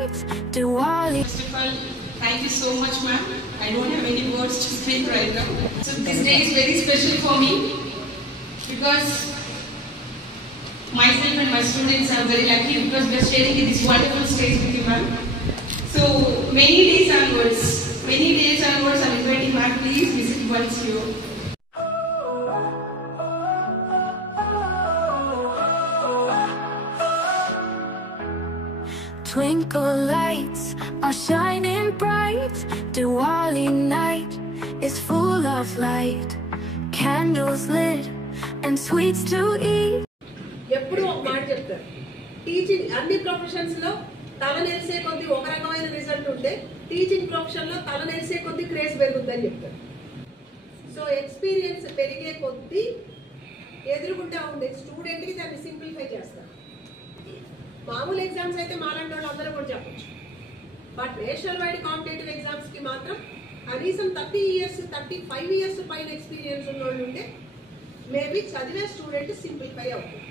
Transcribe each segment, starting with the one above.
night, Diwali. First of all, thank you so much, ma'am. I don't have any words to speak right now. So this day is very special for me because myself and my students are very lucky because we are sharing in this wonderful stage with you, ma'am. So many days onwards, I'm inviting ma'am, please visit once here. Twinkle lights are shining bright. Diwali night is full of light. Candles lit and sweets to eat. ఎప్పుడు ఒక మాట చెప్తారు, teaching అన్ని professions లో తల నెరిసే కొద్ది ఒక రకమైన రిజల్ట్ ఉంటే టీచింగ్ ప్రొఫెషన్ లో తల నెరిసే కొద్ది క్రేజ్ పెరుగుతుందని చెప్తారు. సో ఎక్స్పీరియన్స్ పెరిగే కొద్ది ఎదురుకుంటా ఉండే స్టూడెంట్ కి దాన్ని సింప్లిఫై చేస్తారు. మామూలు ఎగ్జామ్స్ అయితే మాలాంటి వాళ్ళు అందరూ కూడా చెప్పచ్చు, but national wide competitive exams కి మాత్రం కనీసం 30 years 35 years పైన ఎక్స్పీరియన్స్ ఉన్న వాళ్ళు ఉంటే మేబీ చదివే స్టూడెంట్ సింప్లిఫై అవుతుంది.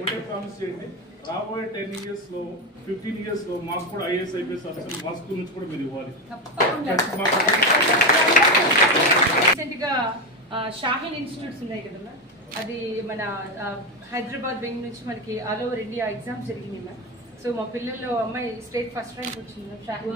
ఒకటే ప్రామిస్ చేయండి, రాబోయే 10 years లో 15 years లో మాకు కూడా ఐఏఎస్ ఐపీఎస్ ఆఫీసర్ మా స్కూల్ నుంచి కూడా మీరు ఇవ్వాలి. రీసెంట్ గా షాహీన్ ఇన్స్టిట్యూట్స్ ఉన్నాయి కదా, అది మన హైదరాబాద్ బెంగ్ నుంచి మనకి ఆల్ ఓవర్ ఇండియా ఎగ్జామ్స్ జరిగినాయి మ్యామ్. సో మా పిల్లల్లో అమ్మాయి స్టేట్ ఫస్ట్ ర్యాంక్ వచ్చింది షాహీన్.